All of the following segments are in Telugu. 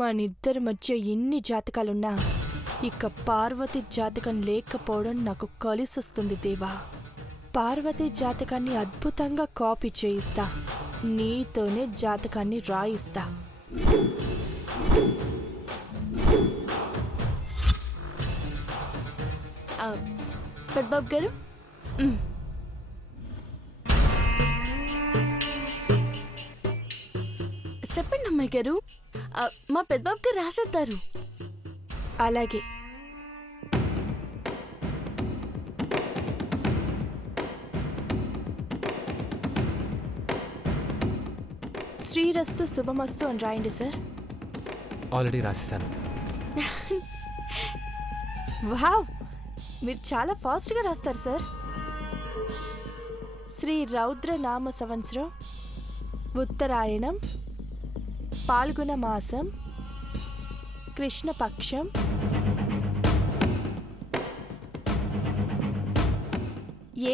మనిద్దరి మధ్య ఎన్ని జాతకాలున్నా ఇక పార్వతి జాతకం లేకపోవడం నాకు కలిసొస్తుంది దేవా. పార్వతి జాతకాన్ని అద్భుతంగా కాపీ చేయిస్తా. నీతోనే జాతకాన్ని రాయిస్తా. పెద్దబాబు గారు, చెప్పండి అమ్మాయి గారు. మా పెద్దబాబు గారు రాసేస్తారు. అలాగే. శ్రీరస్తు శుభమస్తు అని రాయండి సార్. ఆల్రెడీ రాసేసాను. వావ్, మీరు చాలా ఫాస్ట్గా రాస్తారు సార్. శ్రీ రౌద్ర నామ సంవత్సరం, ఉత్తరాయణం, పాల్గొన మాసం, కృష్ణపక్షం,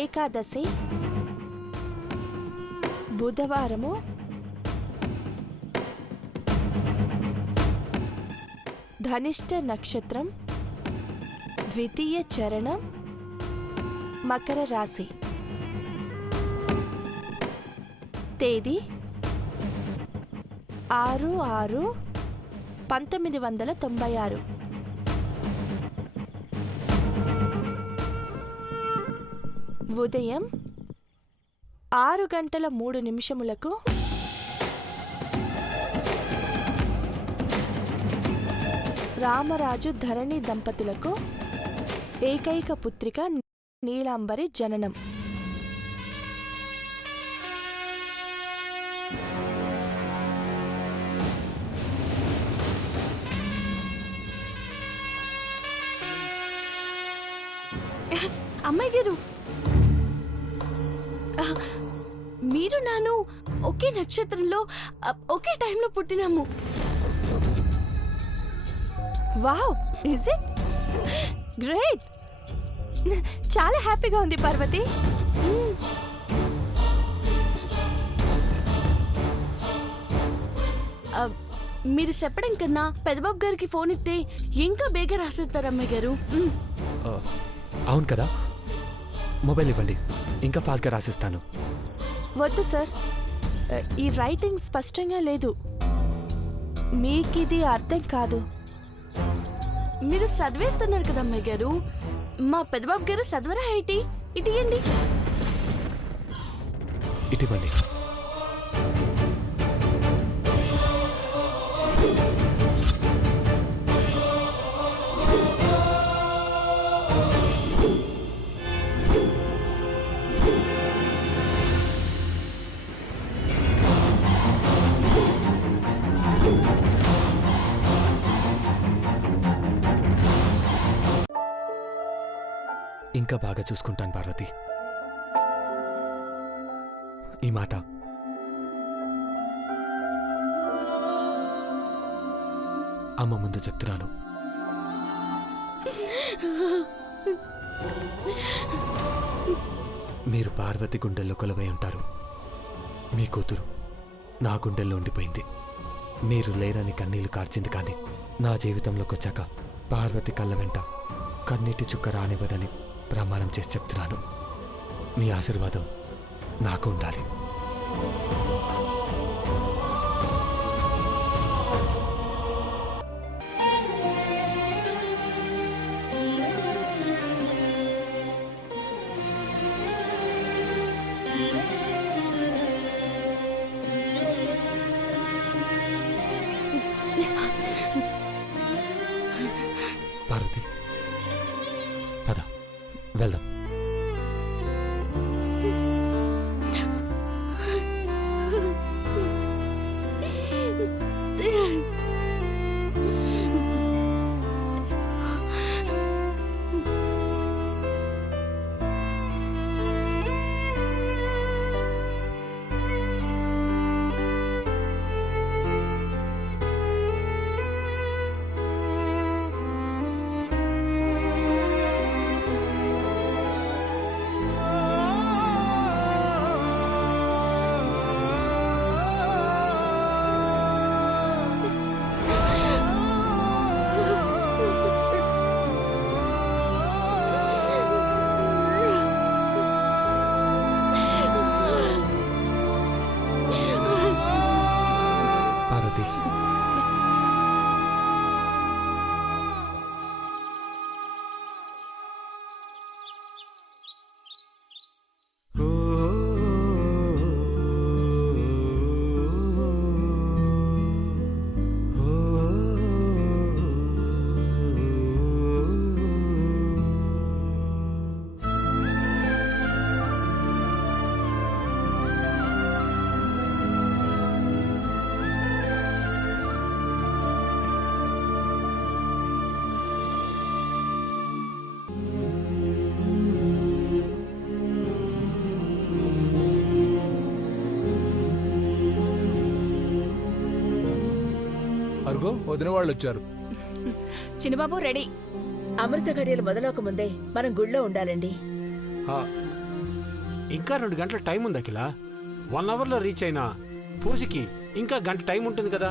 ఏకాదశి, బుధవారము, ధనిష్ట నక్షత్రం, ద్వితీయ చరణం, మకర రాశి. తేదీ 6/6/1996. ఉదయం 6:03 రామరాజు ధరణి దంపతులకు ఏకైక పుత్రిక నీలాంబరి జననం. అమ్మాయి గారు, మీరు నాను ఒకే నక్షత్రంలో ఒకే టైంలో పుట్టినాము. Wow, is it great. చాలా హ్యాపీగా ఉంది పార్వతి. మీరు చెప్పడం కన్నా పెద్దబాబు గారికి ఫోన్ ఇస్తే ఇంకా బేగా రాసేస్తారు అమ్మాయి గారు. అవును కదా, మొబైల్ ఇవ్వండి, ఇంకా ఫాస్ట్గా రాసిస్తాను. వద్దు సార్, ఈ రైటింగ్ స్పష్టంగా లేదు. మీకిది అర్థం కాదు. మీరు చదివేస్తున్నారు కదా అమ్మాయి గారు. మా పెద్దబాబు గారు చదవరా ఏంటి? ఇటీయండి. ఇటీవండి. ఇంకా బాగా చూసుకుంటాను పార్వతి. ఈ మాట అమ్మ ముందు చెప్తున్నాను. మీరు పార్వతి గుండెల్లో కొలువై ఉంటారు. మీ కూతురు నా గుండెల్లో ఉండిపోయింది. మీరు లేరని కన్నీళ్లు కార్చింది, కానీ నా జీవితంలోకి వచ్చాక పార్వతి కళ్ళ వెంట కన్నీటి చుక్క రానివ్వదని ప్రమాణం చేసి చెప్తున్నాను. మీ ఆశీర్వాదం నాకు ఉండాలి. పార్వతి, పద వెళ్దాం. భార్గవ్ వదిన వాళ్ళు వచ్చారు. చిన్నబాబు రెడీ. అమృత గడియలు మొదలవక ముందే మనం గుళ్ళో ఉండాలండి. ఇంకా 2 గంటల టైం ఉంది అఖిల. 1 అవర్లో రీచ్ అయినా పూజకి ఇంకా గంట టైం ఉంటుంది కదా.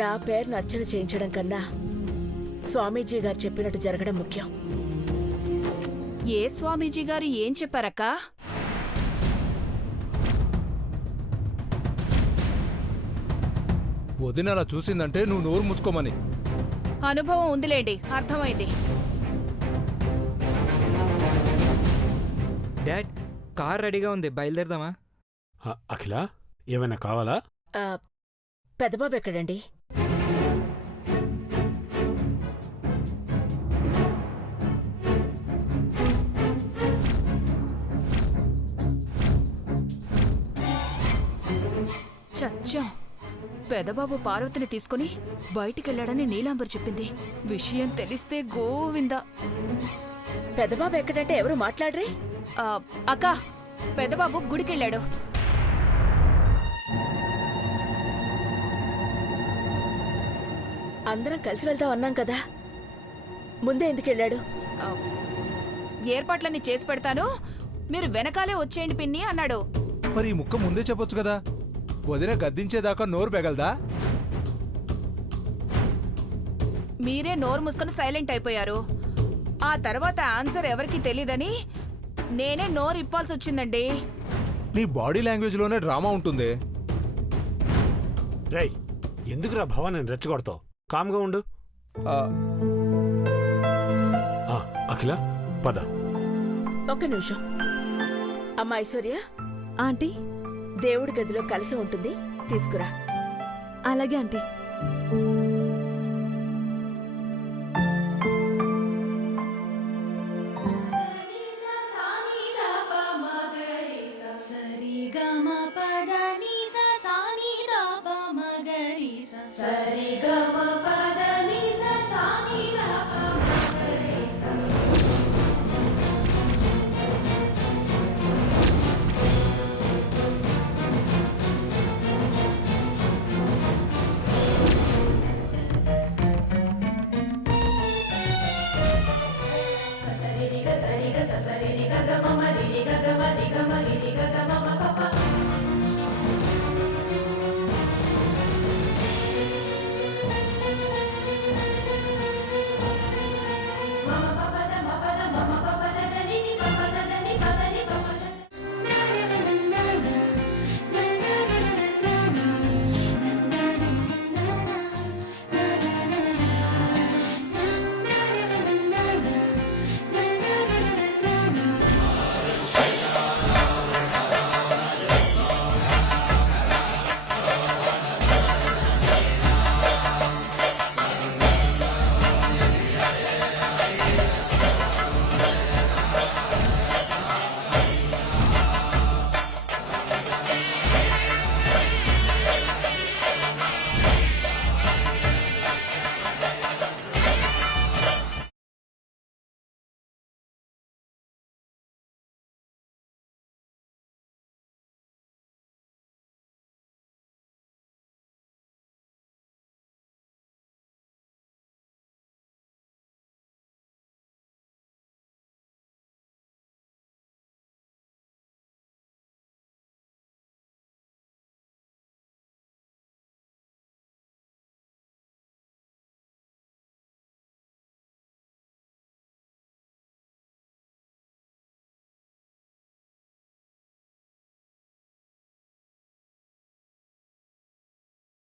నా పేరును అర్చన చేయించడం కన్నా స్వామీజీ గారు చెప్పినట్టు జరగడం ముఖ్యం. ఏ స్వామీజీ గారు ఏం చెప్పారక్కా? వదిన అలా చూసిందంటే నువ్వు నోరు మూసుకోమని. అనుభవం ఉందిలేండి, అర్థమైంది. డాడ్, కార్ రెడీగా ఉంది, బయలుదేరదామా? అఖిల ఏమైనా కావాలా? ఆ, పెద్దబాబు ఎక్కడండి? చచ్చా, పెదబాబు పార్వతిని తీసుకుని బయటికెళ్ళాడని నీలాంబర్ చెప్పింది. విషయం తెలిస్తే గోవిందా. పెద్దబాబు ఎక్కడంటే ఎవరు మాట్లాడరే? అక్క, పెదబాబు గుడికెళ్ళాడు. అందరం కలిసి వెళ్దాం అన్నాం కదా, ముందే ఎందుకు వెళ్ళాడు? ఏర్పాట్లన్నీ చేసి పెడతాను, మీరు వెనకాలే వచ్చేయండి పిన్ని అన్నాడు. మరి ఈ ముక్క ముందే చెప్పొచ్చు కదా. వదిన గద్దించేదాకా నోరు పెగలదా? మీరే నోరు మూసుకొని సైలెంట్ అయిపోయారు. ఆ తర్వాత ఆన్సర్ ఎవరికీ తెలీదని నేనే నోరు ఇప్పాల్సి వచ్చిందండి. నీ బాడీ లాంగ్వేజ్లోనే డ్రామా ఉంటుంది. రేయ్, ఎందుకురా భవాని రెచ్చగొడతావు? కామ్గా ఉండు. ఆ, అఖిల పద. ఒక్క నిమిషం. అమ్మా ఐశ్వర్య, ఆంటీ. దేవుడి గదిలో కలిసి ఉంటుంది, తీసుకురా. అలాగే ఆంటీ. సరిగమ